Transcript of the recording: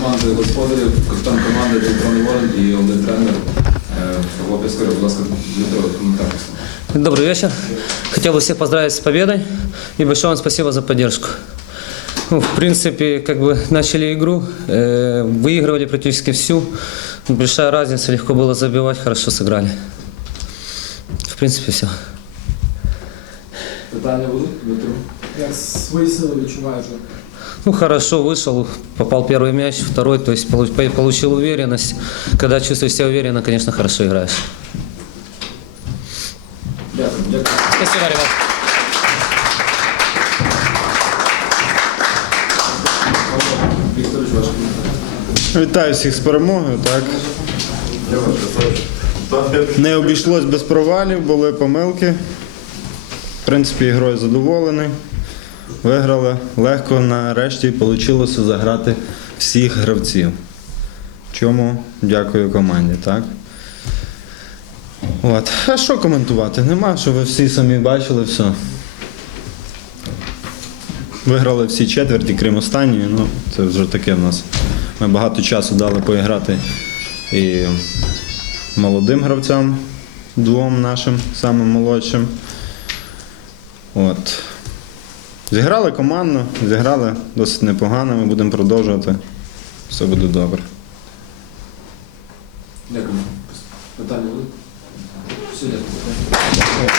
команди господарів, капітан команди Дмитро Неворин і один тренер. Е, Павло Пискарев, будь ласка, Дмитро, коментар. Добрый вечер. Хотел бы всех поздравить с победой и большое вам спасибо за поддержку. Ну, в принципе, как бы начали игру, э, выигрывали практически всю. Большая разница, легко было забивать, хорошо сыграли. В принципе, все. Питання будуть, Дмитро? Як свої сили відчуваєш? Ну, хорошо вышел, попал первый мяч, второй, то есть получил уверенность. Когда чувствуешь себя уверенно, конечно, хорошо играешь. Спасибо, ребят. Вітаю всіх з перемогою. Так. Не обійшлось без провалів, були помилки. В принципі, ігрою задоволений. Виграли легко, нарешті вийшло заграти всіх гравців. Чому дякую команді, так? От. А що коментувати? Нема, що ви всі самі бачили все. Виграли всі четверті, крім останньої. Ну, це вже таке в нас. Ми багато часу дали поіграти і молодим гравцям, двом нашим, самим молодшим. От. Зіграли командно, зіграли досить непогано, ми будемо продовжувати. Все буде добре. Дякую. Питання будуть? Все, дякую.